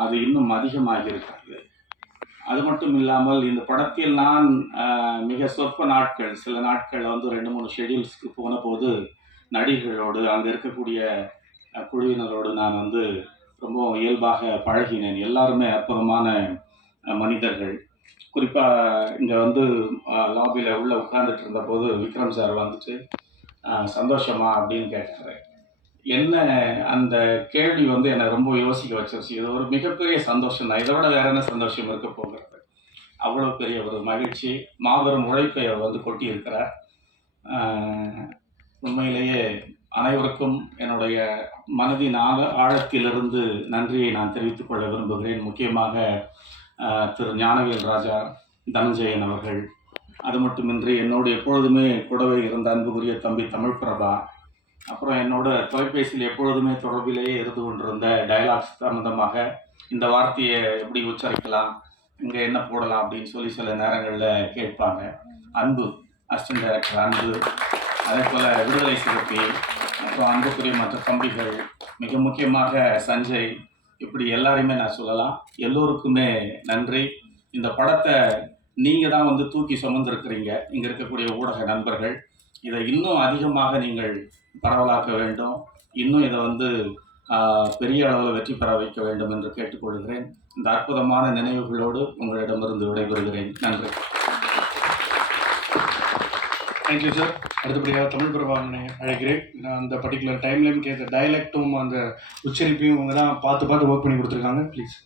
அது இன்னும் அதிகமாக இருக்கிறது. அது மட்டும் இல்லாமல் இந்த படத்தில் நான் மிக சொற்ப நாட்கள், சில நாட்கள் வந்து 2-3 ஷெடியூல்ஸ்க்கு போன போது நடிகர்களோடு அங்கே இருக்கக்கூடிய குழுவினரோடு நான் வந்து ரொம்ப இயல்பாக பழகினேன். எல்லாருமே அற்புதமான மனிதர்கள். குறிப்பாக இங்கே வந்து லாபியில் உள்ளே உட்கார்ந்துட்டு இருந்தபோது விக்ரம் சார் வந்துட்டு சந்தோஷமா அப்படின்னு கேட்டார். என்ன அந்த கேள்வி வந்து என்னை ரொம்ப யோசிக்க வச்சிருச்சு. இது ஒரு மிகப்பெரிய சந்தோஷம் தான். இதை விட வேற என்ன சந்தோஷம் இருக்க போகிறது? அவ்வளோ பெரிய ஒரு மகிழ்ச்சி, மாபெரும் உழைப்பை வந்து கொட்டி இருக்கிறார். உண்மையிலேயே அனைவருக்கும் என்னுடைய மனதின் ஆழத்திலிருந்து நன்றியை நான் தெரிவித்துக் கொள்ள விரும்புகிறேன். முக்கியமாக திரு ஞானவேல் ராஜா, தனஞ்சயன் அவர்கள், அது மட்டுமின்றி என்னோடு எப்பொழுதுமே கூடவே இருந்த அன்புக்குரிய தம்பி தமிழ் பிரபா, அப்புறம் என்னோட தொலைபேசியில் எப்பொழுதுமே தொடர்பிலேயே இருந்து கொண்டிருந்த டயலாக்ஸ் சம்பந்தமாக இந்த வார்த்தையை எப்படி உச்சரிக்கலாம், இங்கே என்ன போடலாம் அப்படின்னு சொல்லி சில நேரங்களில் கேட்பாங்க. அன்பு அசிஸ்டன்ட் டைரக்டர் அன்பு, அதே போல் விடுதலை சிறப்பி, அப்புறம் அன்புக்குரிய மற்ற தம்பிகள், மிக முக்கியமாக சஞ்சய், இப்படி எல்லாரையுமே நான் சொல்லலாம். எல்லோருக்குமே நன்றி. இந்த படத்தை நீங்கள் தான் வந்து தூக்கி சுமந்திருக்கிறீங்க, இங்கே இருக்கக்கூடிய ஊடக நண்பர்கள். இதை இன்னும் அதிகமாக நீங்கள் பரவலாக்க வேண்டும், இன்னும் இதை வந்து பெரிய அளவில் வெற்றி பெற வைக்க வேண்டும் என்று கேட்டுக்கொள்கிறேன். இந்த அற்புதமான நினைவுகளோடு உங்களிடமிருந்து விடைபெறுகிறேன். நன்றி. Thank you sir. அடுத்தபடியாக தமிழ் பிரபாகரனை அழைக்கிறேன். நான் அந்த பர்டிகுலர் டைம்லையும் கேட்ட டைலக்டும் அந்த உச்சரிப்பையும் அவங்க தான் பார்த்து ஒர்க் பண்ணி கொடுத்துருக்காங்க. ப்ளீஸ்.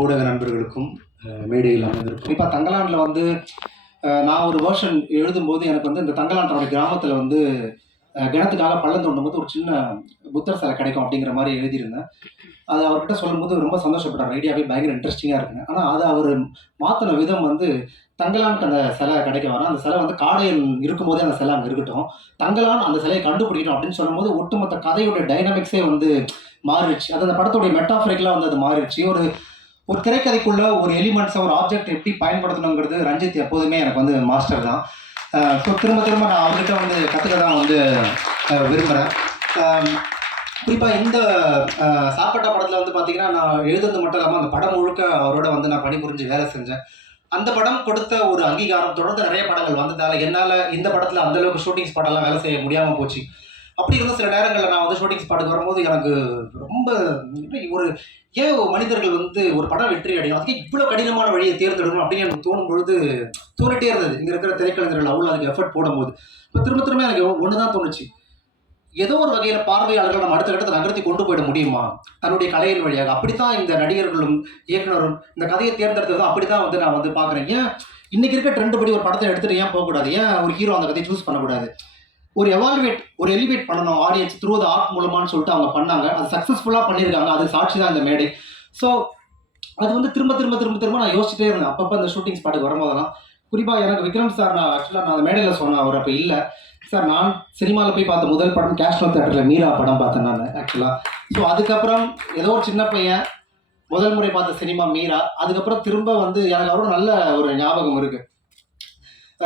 ஊடக நண்பர்களுக்கும் மேடையில் அமைந்திருக்கும். குறிப்பாக தங்கலாண்டில் வந்து நான் ஒரு வேர்ஷன் எழுதும்போது எனக்கு வந்து இந்த தங்கலாண்டோட கிராமத்தில் வந்து கிணத்துக்காக பள்ளம் தோண்டும் போது ஒரு சின்ன புத்தர் சிலை கிடைக்கும் அப்படிங்கிற மாதிரி எழுதியிருந்தேன். அது அவர்கிட்ட சொல்லும்போது ரொம்ப சந்தோஷப்பட்டார். ஐடியாவே பயங்கர இன்ட்ரெஸ்டிங்காக இருக்குங்க. ஆனால் அதை அவர் மாற்றின விதம் வந்து தங்கலானுக்கு அந்த சிலை கிடைக்க வர அந்த சிலை வந்து காடையன் இருக்கும்போதே அந்த சிலை அங்கே இருக்கட்டும், தங்கலான் அந்த சிலையை கண்டுபிடிக்கணும் அப்படின்னு சொல்லும்போது ஒட்டுமொத்த கதையுடைய டைனமிக்ஸே வந்து மாறிடுச்சு. அது அந்த படத்துடைய மெட்டாஃபரிக்கெலாம் வந்து அது மாறிடுச்சு. ஒரு திரைக்கதைக்குள்ள ஒரு எலிமெண்ட்ஸை, ஒரு ஆப்ஜெக்ட் எப்படி பயன்படுத்தணுங்கிறது ரஞ்சித் எப்போதுமே எனக்கு வந்து மாஸ்டர் தான். ஸோ திரும்ப நான் அவர்கிட்ட வந்து கற்றுக்க தான் வந்து விரும்புகிறேன். குறிப்பாக இந்த சாப்பாட்டா படத்தில் வந்து பார்த்தீங்கன்னா நான் எழுதுறது மட்டும் இல்லாமல் அந்த படம் முழுக்க அவரோட வந்து நான் பணிபுரிஞ்சு வேலை செஞ்சேன். அந்த படம் கொடுத்த ஒரு அங்கீகாரம் தொடர்ந்து நிறைய படங்கள் வந்ததால் என்னால் இந்த படத்தில் அந்தளவுக்கு ஷூட்டிங் ஸ்பாட்டெல்லாம் வேலை செய்ய முடியாமல் போச்சு. அப்படி இருந்த சில நேரங்களில் நான் வந்து ஷூட்டிங் ஸ்பாட்டுக்கு வரும்போது எனக்கு ரொம்ப ஒரு ஏன் மனிதர்கள் வந்து ஒரு படம் வெற்றி அடையும், அதுக்கு இவ்வளோ கடினமான வழியை தேர்ந்தெடுக்கணும் அப்படின்னு எனக்கு தோணும் பொழுது தோணிட்டே இருந்தது. இங்கே இருக்கிற திரைக்கலைஞர்கள் அவ்வளோ அதுக்கு எஃபர்ட் போடும்போது இப்போ திரும்ப எனக்கு ஒன்று தான் தோணுச்சு, ஏதோ ஒரு வகையில் பார்வையாளர்கள் நம்ம அடுத்த கட்டத்தை நகர்த்தி கொண்டு போயிட முடியுமா தன்னுடைய கலையின் வழியாக. அப்படித்தான் இந்த நடிகர்களும் இயக்குனரும் இந்த கதையை தேர்ந்தெடுத்தது அப்படி தான் வந்து நான் வந்து பார்க்குறேன். ஏன் இன்னைக்கு இருக்க ட்ரெண்ட் படி ஒரு படத்தை எடுத்துகிட்டு ஏன் போகக்கூடாது, ஏன் ஒரு ஹீரோ அந்த கதையை சூஸ் பண்ணக்கூடாது, ஒரு எலிவேட் பண்ணணும் ஆடியன்ஸ் த்ரூ த ஆர்ட் மூலமானு சொல்லிட்டு அவங்க பண்ணாங்க. அது சக்ஸஸ்ஃபுல்லாக பண்ணியிருக்காங்க. அது சாட்சி தான் இந்த மேடை. ஸோ அது வந்து திரும்ப நான் யோசிச்சுட்டே இருந்தேன் அப்பப்போ அந்த ஷூட்டிங் ஸ்பாட்டுக்கு வரும்போதெல்லாம். குறிப்பாக எனக்கு விக்ரம் சார், நான் அந்த மேடையில் சொன்னேன், அவர் அப்போ இல்லை சார். நான் சினிமாவில் போய் பார்த்த முதல் படம் கேஷ்னோ தேட்டரில் மீரா படம் பார்த்தேன் நான் ஆக்சுவலாக. ஸோ அதுக்கப்புறம் ஏதோ ஒரு சின்ன பையன் முதல் முறை பார்த்த சினிமா மீரா. அதுக்கப்புறம் திரும்ப வந்து எனக்கு அவரோட நல்ல ஒரு ஞாபகம் இருக்குது.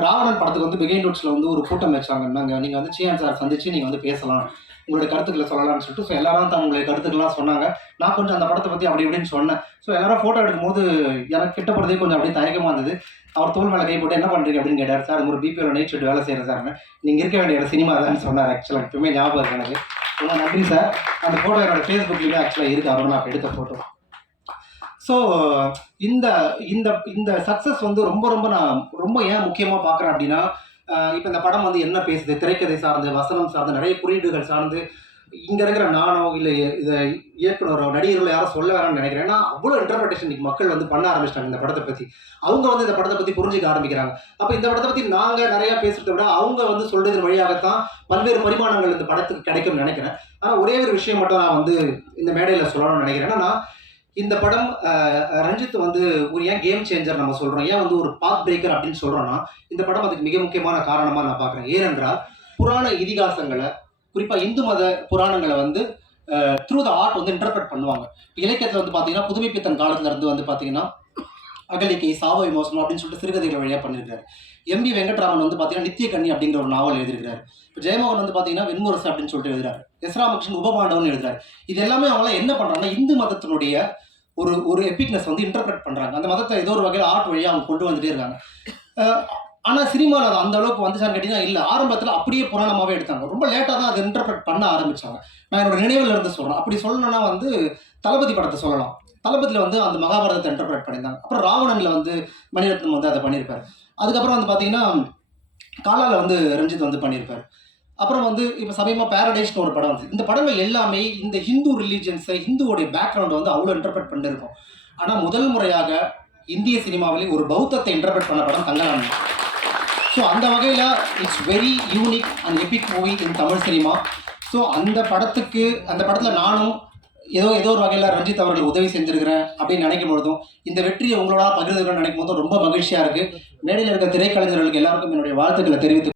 ராவணன் படத்துக்கு வந்து பிகைன் ரூட்ஸில் வந்து ஒரு கூட்டம் வச்சாங்க. நீங்கள் வந்து சியான் சார் சந்திச்சு நீங்கள் வந்து பேசலாம், உங்களுடைய கருத்துக்களை சொல்லலாம்னு சொல்லிட்டு. ஸோ எல்லாரும் தங்களுடைய கருத்துக்கள்லாம் சொன்னாங்க. நான் கொஞ்சம் அந்த படத்தை பற்றி அப்படி இப்படின்னு சொன்னேன். ஸோ எல்லாரும் ஃபோட்டோ எடுக்கும்போது எனக்கு கிட்ட போகிறதே கொஞ்சம் அப்படியே தயக்கமாக இருந்தது. அவர் தோல் மேலே கை போட்டு என்ன பண்ணுறீங்க அப்படின்னு கேட்டார். சார் ஒரு பிபிஓ நைட் ஷூட் வேலை செய்கிறேன் சார், நீங்கள் இருக்க வேண்டிய சினிமா தான் சொன்னார். ஆக்சுவலாக எப்பவுமே ஞாபகம் இருக்கு எனக்கு. ரொம்ப நன்றி சார். அந்த ஃபோட்டோ என்னோட ஃபேஸ்புக்லேயுமே ஆக்சுவலாக இருக்குது, அவரோட நான் எடுத்த ஃபோட்டோ. ஸோ இந்த இந்த இந்த சக்ஸஸ் வந்து நான் ரொம்ப ஏன் முக்கியமாக பார்க்குறேன் அப்படின்னா, இப்போ இந்த படம் வந்து என்ன பேசுது, திரைக்கதை சார்ந்து, வசனம் சார்ந்து, நிறைய குறியீடுகள் சார்ந்து இங்கே இருக்கிற நானோ இல்லை இதை இயக்குனரோ நடிகர்களோ யாரும் சொல்ல வேணாம்னு நினைக்கிறேன். ஏன்னா அவ்வளோ இன்டர்பிரேஷன் இன்னைக்கு மக்கள் வந்து பண்ண ஆரம்பிச்சிட்டாங்க இந்த படத்தை பற்றி. அவங்க வந்து இந்த படத்தை பற்றி புரிஞ்சிக்க ஆரம்பிக்கிறாங்க. அப்போ இந்த படத்தை பற்றி நாங்கள் நிறையா பேசுகிறத விட அவங்க வந்து சொல்கிறது வழியாகத்தான் பல்வேறு பரிமாணங்கள் இந்த படத்துக்கு கிடைக்கும்னு நினைக்கிறேன். ஆனால் ஒரே ஒரு விஷயம் மட்டும் நான் வந்து இந்த மேடையில் சொல்லணும்னு நினைக்கிறேன். ஏன்னா இந்த படம் ரஞ்சித் வந்து ஒரு ஏன் கேம் சேஞ்சர் நம்ம சொல்கிறோம், ஏன் வந்து ஒரு பாத் பிரேக்கர் அப்படின்னு சொல்கிறோன்னா, இந்த படம் அதுக்கு மிக முக்கியமான காரணமாக நான் பார்க்குறேன். ஏனென்றால் புராண இதிகாசங்களை, குறிப்பாக இந்து மத புராணங்களை வந்து த்ரூ த ஆர்ட் வந்து இன்டர்பிரட் பண்ணுவாங்க. இலக்கியத்தில் வந்து பார்த்தீங்கன்னா புதுமைப்பித்தன் காலத்துல இருந்து வந்து பார்த்தீங்கன்னா அகலிகை, சாவ விமோசனம் அப்படின்னு சொல்லிட்டு சிறுகதைகள் வழியாக பண்ணியிருக்காரு. எம்பி வெங்கட்ராமன் வந்து பார்த்தீங்கன்னா நித்திய கண்ணி அப்படிங்கிற ஒரு நாவல் எழுதியிருக்காரு. இப்போ ஜெயமோகன் வந்து பார்த்தீங்கன்னா வெண்முரசு அப்படின்னு சொல்லிட்டு எழுதுறாரு. எஸ் ராமகிருஷ்ணன் உபபாண்டவன் எழுதுறாரு. இது எல்லாமே அவங்களாம் என்ன பண்ணுறாங்கன்னா இந்து மதத்தினுடைய ஒரு ஒரு எபிக்னஸ் வந்து இன்டர்பிரட் பண்ணுறாங்க. அந்த மதத்தை ஏதோ ஒரு வகையில் ஆர்ட் வழியாக அவங்க கொண்டு வந்துட்டே இருக்காங்க. ஆனால் சினிமாவில் அது அந்த அளவுக்கு வந்துச்சான்னு கேட்டிங்கன்னா இல்லை. ஆரம்பத்தில் அப்படியே புராணமாகவே எடுத்தாங்க. ரொம்ப லேட்டாக தான் அதை இன்டர்பிரட் பண்ண ஆரம்பித்தாங்க. நான் என்னோட நினைவில் இருந்து சொல்கிறேன். அப்படி சொல்லணும்னா வந்து தளபதி படத்தை சொல்லலாம். தளபதியில் வந்து அந்த மகாபாரதத்தை இன்டர்பிரட் பண்ணியிருந்தாங்க. அப்புறம் ராவணனில் வந்து மணிரத்னம் வந்து அதை பண்ணியிருப்பார். அதுக்கப்புறம் வந்து பார்த்தீங்கன்னா காலாவில் வந்து ரஞ்சித் வந்து பண்ணியிருப்பார். அப்புறம் வந்து இப்போ சமயமாக பேரடைஸ்னு ஒரு படம் வந்து இந்த படங்கள் எல்லாமே இந்த ஹிந்து ரிலீஜியன்ஸை ஹிந்துவோடைய பேக்ரவுண்டை வந்து அவ்வளோ இன்டர்பிரட் பண்ணியிருக்கோம். ஆனால் முதல் முறையாக இந்திய சினிமாவிலே ஒரு பௌத்தத்தை இன்டர்பிரட் பண்ண படம் தங்கலான். ஸோ அந்த வகையில் it's very unique and Epic movie in Tamil cinema. So அந்த படத்தில் நானும் ஏதோ ஒரு வகையில் ரஞ்சித் அவர்கள் உதவி செஞ்சுருக்கிறேன் அப்படின்னு நினைக்கும் பொழுதும் இந்த வெற்றியை உங்களோட பகிர்ந்துக்கணும்னு நினைக்கும் போதும் ரொம்ப மகிழ்ச்சியாக இருக்குது. மேடையில் இருக்க திரைக்கலைஞர்களுக்கு எல்லாருக்கும் என்னுடைய வாழ்த்துக்களை தெரிவித்து